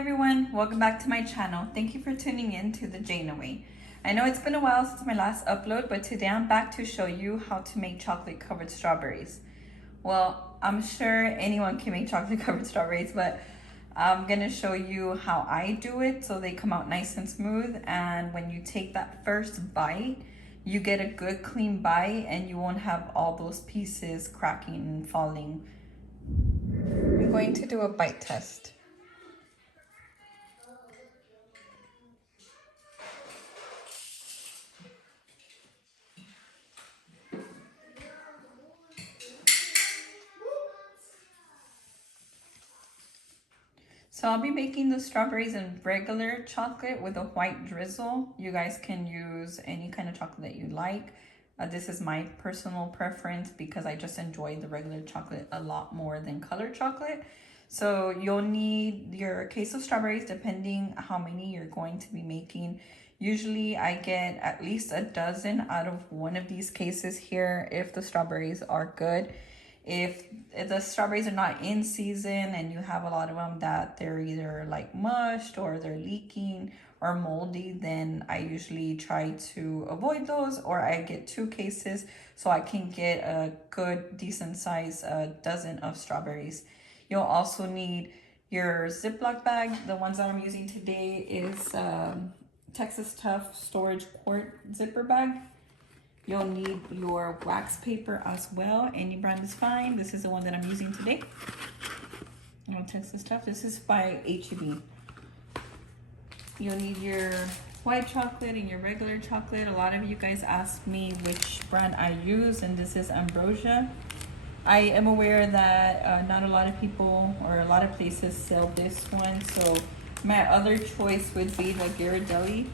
everyone, welcome back to my channel. Thank you for tuning in to the Janeway. I know it's been a while since my last upload, but today I'm back to show you how to make chocolate covered strawberries. Well, I'm sure anyone can make chocolate covered strawberries, but I'm gonna show you how I do it so they come out nice and smooth, and when you take that first bite, you get a good clean bite and you won't have all those pieces cracking and falling. I'm going to do a bite test. So I'll be making the strawberries in regular chocolate with a white drizzle. You guys can use any kind of chocolate that you like. This is my personal preference because I just enjoy the regular chocolate a lot more than colored chocolate. So you'll need your case of strawberries depending how many you're going to be making. Usually I get at least a dozen out of one of these cases here if the strawberries are good. If the strawberries are not in season and you have a lot of them that they're either like mushed or they're leaking or moldy, then I usually try to avoid those, or I get 2 cases so I can get a good decent size dozen of strawberries. You'll also need your Ziploc bag. The ones that I'm using today is Texas Tough storage quart zipper bag. You'll need your wax paper as well. Any brand is fine. This is the one that I'm using today. Texas Tough. This is by H-E-B. You'll need your white chocolate and your regular chocolate. A lot of you guys asked me which brand I use, and this is Ambrosia. I am aware that not a lot of people or a lot of places sell this one, so my other choice would be the Ghirardelli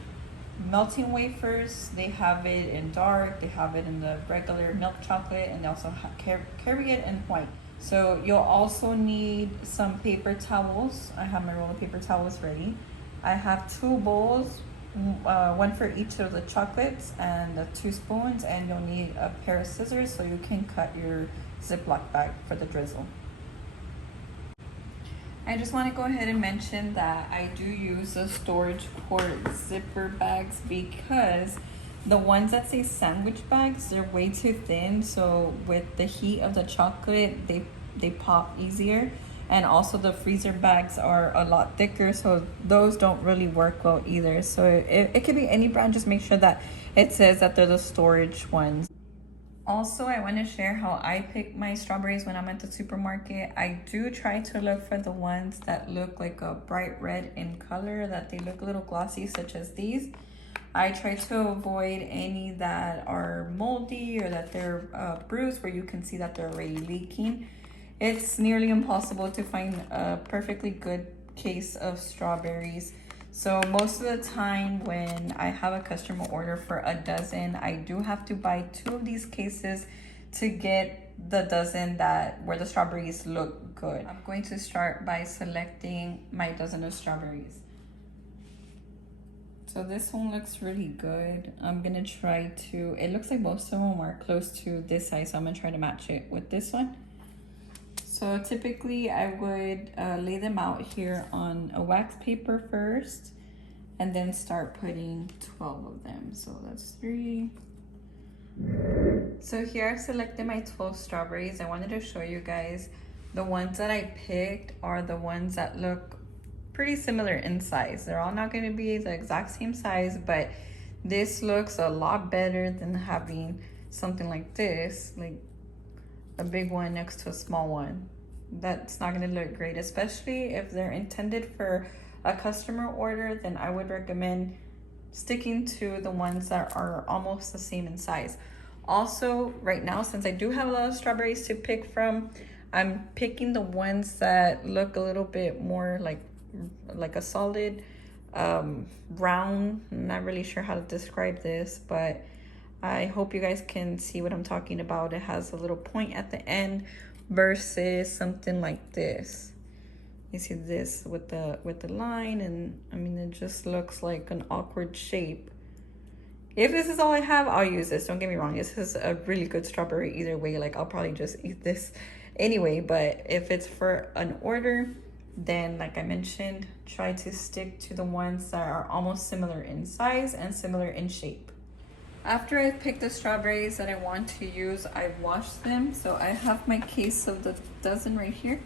melting wafers. They have it in dark, they have it in the regular milk chocolate, and they also carry it in white. So you'll also need some paper towels. I have my roll of paper towels ready. I have 2 bowls, one for each of the chocolates, and 2 spoons, and you'll need a pair of scissors so you can cut your Ziploc bag for the drizzle. I just want to go ahead and mention that I do use the storage quart zipper bags because the ones that say sandwich bags, they're way too thin. So with the heat of the chocolate, they pop easier. And also the freezer bags are a lot thicker, so those don't really work well either. So it could be any brand, just make sure that it says that they're the storage ones. Also, I want to share how I pick my strawberries when I'm at the supermarket. I do try to look for the ones that look like a bright red in color, that they look a little glossy, such as these. I try to avoid any that are moldy or that they're bruised, where you can see that they're already leaking. It's nearly impossible to find a perfectly good case of strawberries. So most of the time when I have a customer order for a dozen, I do have to buy 2 of these cases to get the dozen where the strawberries look good. I'm going to start by selecting my dozen of strawberries. So this one looks really good. I'm gonna try to, it looks like most of them are close to this size, so I'm gonna try to match it with this one. So typically I would lay them out here on a wax paper first and then start putting 12 of them. So that's 3. So here I've selected my 12 strawberries. I wanted to show you guys the ones that I picked are the ones that look pretty similar in size. They're all not gonna be the exact same size, but this looks a lot better than having something like this, like a big one next to a small one. That's not going to look great, especially if they're intended for a customer order. Then I would recommend sticking to the ones that are almost the same in size. Also, right now, since I do have a lot of strawberries to pick from, I'm picking the ones that look a little bit more like a solid brown. I'm not really sure how to describe this, but I hope you guys can see what I'm talking about. It has a little point at the end versus something like this. You see this with the line, and I mean, it just looks like an awkward shape. If this is all I have, I'll use this. Don't get me wrong. This is a really good strawberry either way. Like, I'll probably just eat this anyway, but if it's for an order, then like I mentioned, try to stick to the ones that are almost similar in size and similar in shape. After I pick the strawberries that I want to use, I wash them. So I have my case of the dozen right here.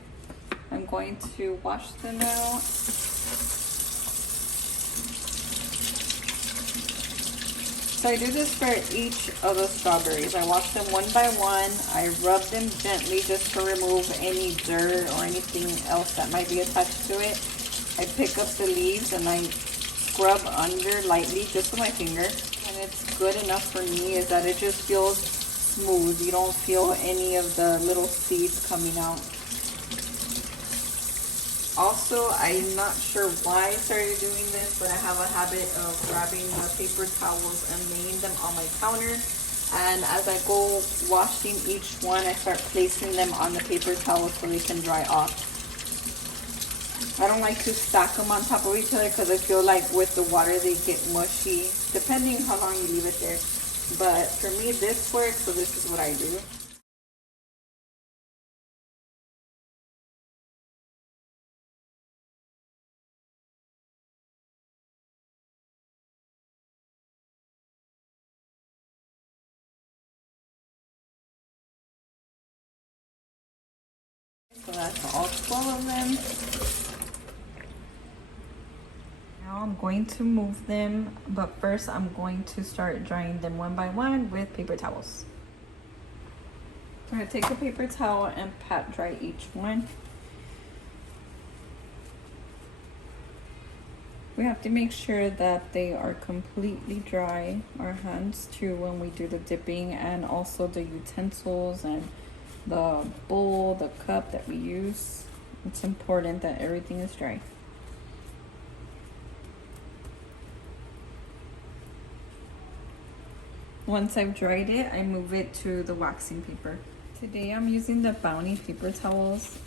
I'm going to wash them out. So I do this for each of the strawberries. I wash them one by one. I rub them gently just to remove any dirt or anything else that might be attached to it. I pick up the leaves and I scrub under lightly just with my finger. And it's good enough for me is that it just feels smooth. You don't feel any of the little seeds coming out. Also, I'm not sure why I started doing this, but I have a habit of grabbing the paper towels and laying them on my counter. And as I go washing each one, I start placing them on the paper towel so they can dry off. I don't like to stack them on top of each other because I feel like with the water they get mushy, depending how long you leave it there. But for me, this works, so this is what I do. So that's all 12 of them. Now I'm going to move them, but first I'm going to start drying them one by one with paper towels. I'm going to take a paper towel and pat dry each one. We have to make sure that they are completely dry, our hands too, when we do the dipping, and also the utensils and the bowl, the cup that we use. It's important that everything is dry. Once I've dried it, I move it to the waxing paper. Today I'm using the Bounty paper towels.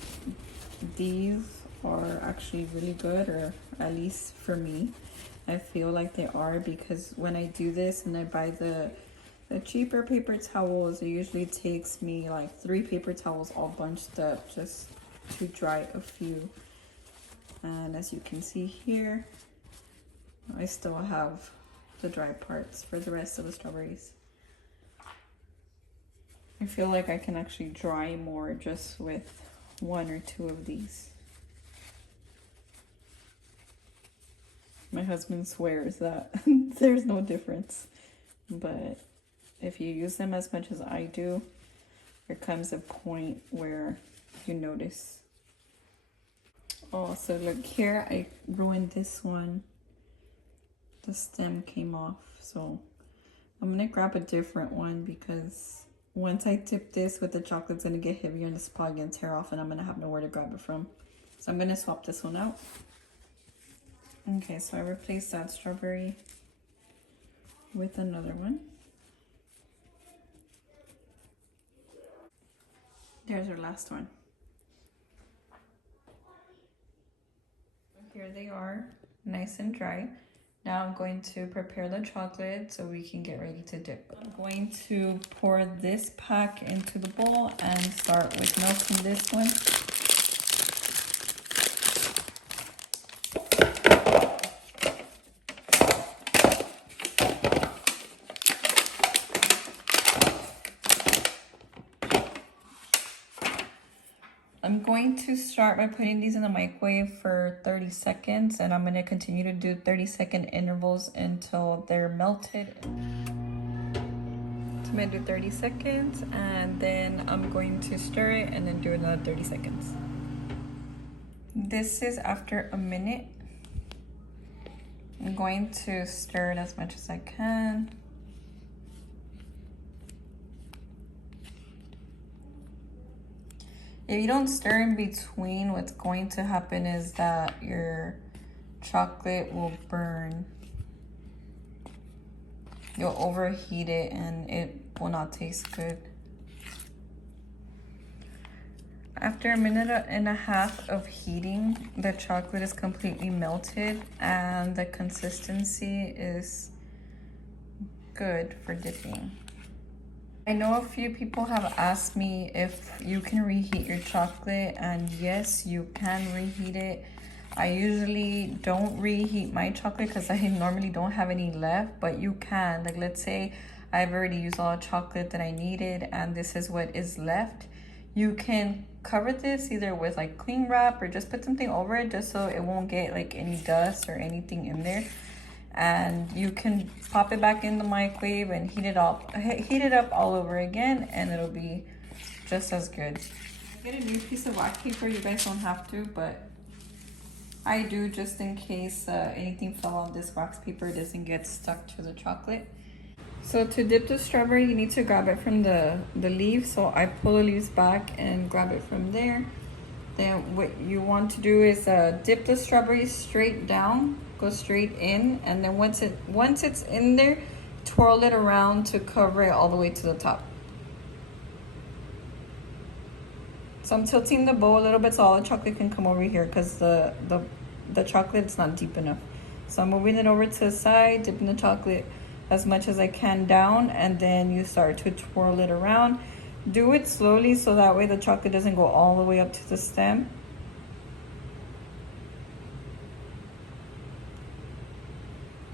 These are actually really good, or at least for me, I feel like they are, because when I do this and I buy the cheaper paper towels, it usually takes me like 3 paper towels all bunched up just to dry a few. And as you can see here, I still have the dry parts for the rest of the strawberries. I feel like I can actually dry more just with 1 or 2 of these. My husband swears that there's no difference, but if you use them as much as I do, there comes a point where you notice. Oh, so look here, I ruined this one. The stem came off, so I'm gonna grab a different one, because once I dip this with the chocolate, it's gonna get heavier and it's probably gonna tear off and I'm gonna have nowhere to grab it from. So I'm gonna swap this one out. Okay, so I replaced that strawberry with another one. There's our last one. Here they are, nice and dry. Now I'm going to prepare the chocolate so we can get ready to dip. I'm going to pour this pack into the bowl and start with melting this one. I'm going to start by putting these in the microwave for 30 seconds, and I'm going to continue to do 30-second intervals until they're melted. So I'm going to do 30 seconds, and then I'm going to stir it and then do another 30 seconds. This is after a minute. I'm going to stir it as much as I can. If you don't stir in between, what's going to happen is that your chocolate will burn. You'll overheat it and it will not taste good. After a minute and a half of heating, the chocolate is completely melted and the consistency is good for dipping. I know a few people have asked me if you can reheat your chocolate, and yes, you can reheat it. I usually don't reheat my chocolate because I normally don't have any left, but you can. Like, let's say I've already used all the chocolate that I needed and this is what is left. You can cover this either with like cling wrap or just put something over it just so it won't get like any dust or anything in there. And you can pop it back in the microwave and heat it up all over again, and it'll be just as good. Get a new piece of wax paper. You guys don't have to, but I do, just in case anything fell on this wax paper, it doesn't get stuck to the chocolate. So to dip the strawberry, you need to grab it from the leaf. So I pull the leaves back and grab it from there. Then what you want to do is dip the strawberry straight down, go straight in, and then once it's in there, twirl it around to cover it all the way to the top. So I'm tilting the bowl a little bit so all the chocolate can come over here because the chocolate's not deep enough. So I'm moving it over to the side, dipping the chocolate as much as I can down, and then you start to twirl it around. Do it slowly so that way the chocolate doesn't go all the way up to the stem.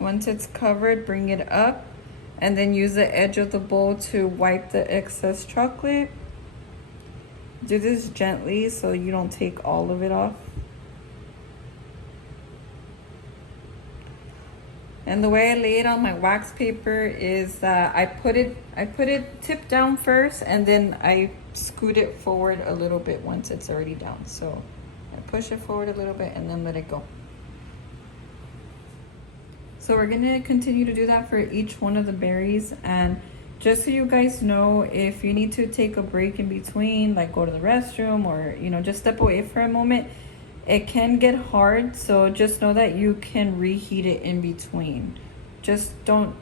Once it's covered, bring it up and then use the edge of the bowl to wipe the excess chocolate. Do this gently so you don't take all of it off. And the way I lay it on my wax paper is that I put it tip down first, and then I scoot it forward a little bit once it's already down. So I push it forward a little bit and then let it go. So we're gonna continue to do that for each one of the berries. And just so you guys know, if you need to take a break in between, like go to the restroom or, you know, just step away for a moment, it can get hard. So just know that you can reheat it in between. Just don't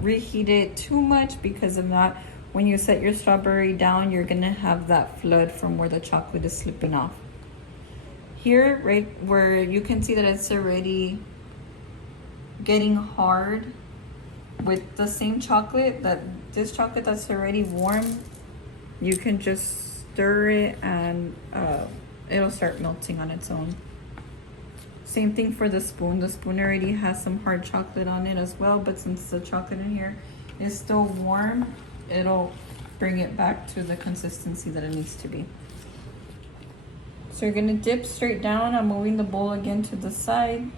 reheat it too much, because if not, when you set your strawberry down, you're gonna have that flood from where the chocolate is slipping off. Here, right where you can see that it's already getting hard with the same chocolate, this chocolate that's already warm, you can just stir it and it'll start melting on its own. Same thing for the spoon. The spoon already has some hard chocolate on it as well, but since the chocolate in here is still warm, it'll bring it back to the consistency that it needs to be. So you're gonna dip straight down. I'm moving the bowl again to the side.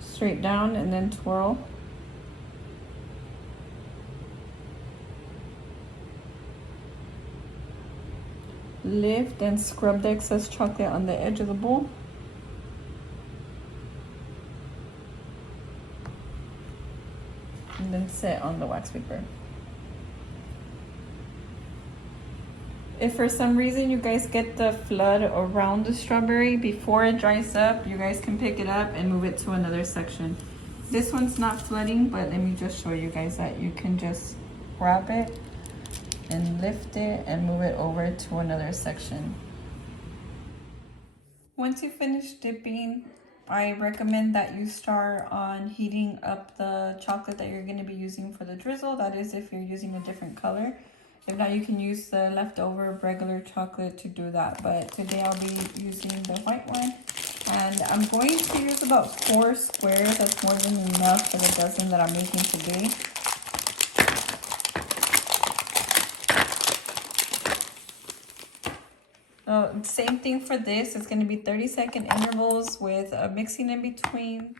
Straight down and then twirl. Lift and scrub the excess chocolate on the edge of the bowl. And then set on the wax paper. If for some reason you guys get the flood around the strawberry before it dries up, you guys can pick it up and move it to another section. This one's not flooding, but let me just show you guys that you can just grab it and lift it and move it over to another section. Once you finish dipping, I recommend that you start on heating up the chocolate that you're going to be using for the drizzle. That is, if you're using a different color. If not, you can use the leftover regular chocolate to do that. But today I'll be using the white one. And I'm going to use about 4 squares. That's more than enough for the dozen that I'm making today. Same thing for this. It's going to be 30-second intervals with mixing in between.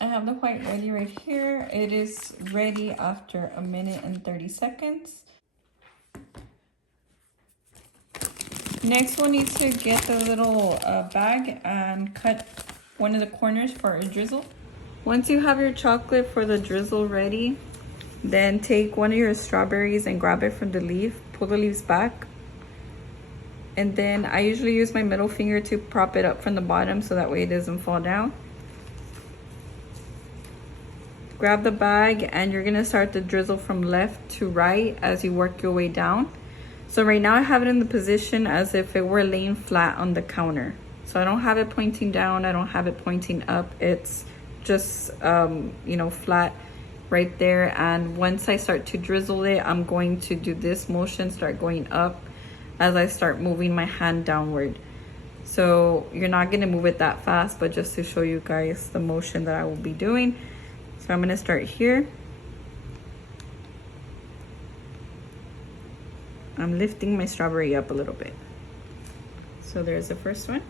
I have the white ready right here. It is ready after 1 minute and 30 seconds. Next, we'll need to get the little bag and cut one of the corners for a drizzle. Once you have your chocolate for the drizzle ready, then take one of your strawberries and grab it from the leaf. Pull the leaves back. And then I usually use my middle finger to prop it up from the bottom so that way it doesn't fall down. Grab the bag and you're gonna start the drizzle from left to right as you work your way down. So right now I have it in the position as if it were laying flat on the counter. So I don't have it pointing down, I don't have it pointing up. It's just, you know, flat. right there. And once I start to drizzle it, I'm going to do this motion, start going up as I start moving my hand downward. So you're not gonna move it that fast, but just to show you guys the motion that I will be doing. So I'm gonna start here. I'm lifting my strawberry up a little bit. So there's the first one.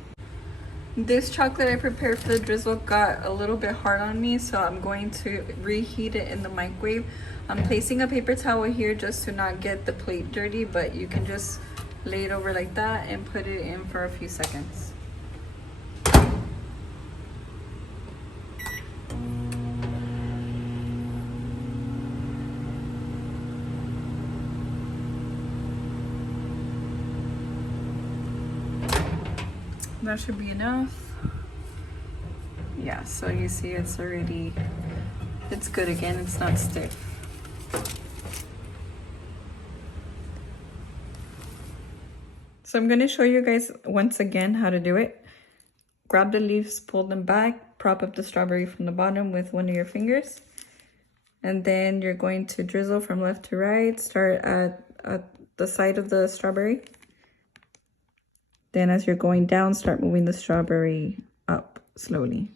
This chocolate I prepared for the drizzle got a little bit hard on me, so I'm going to reheat it in the microwave. I'm placing a paper towel here just to not get the plate dirty, but you can just lay it over like that and put it in for a few seconds. That should be enough. Yeah, so you see it's already, it's good again, it's not stiff. So I'm gonna show you guys once again how to do it. Grab the leaves, pull them back, prop up the strawberry from the bottom with one of your fingers. And then you're going to drizzle from left to right, start at the side of the strawberry. Then as you're going down, start moving the strawberry up slowly.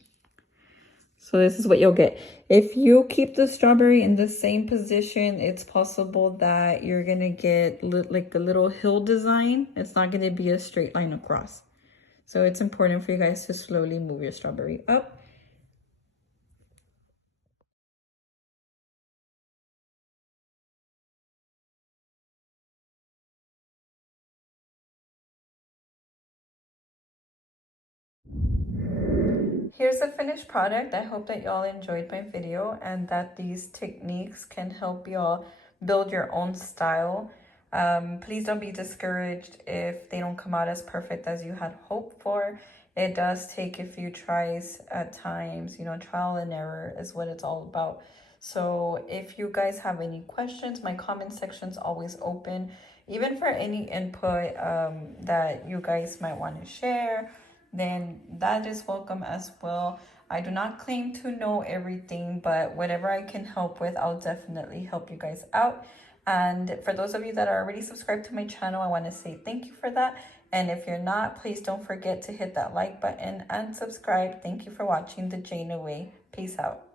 So this is what you'll get. If you keep the strawberry in the same position, it's possible that you're gonna get like a little hill design. It's not gonna be a straight line across. So it's important for you guys to slowly move your strawberry up. Here's the finished product. I hope that y'all enjoyed my video and that these techniques can help y'all build your own style. Please don't be discouraged if they don't come out as perfect as you had hoped for. It does take a few tries at times, you know, trial and error is what it's all about. So if you guys have any questions, my comment section's always open, even for any input that you guys might want to share, then that is welcome as well. I do not claim to know everything, but whatever I can help with, I'll definitely help you guys out. And for those of you that are already subscribed to my channel, I want to say thank you for that. And if you're not, please don't forget to hit that like button and subscribe. Thank you for watching The Jane Way. Peace out.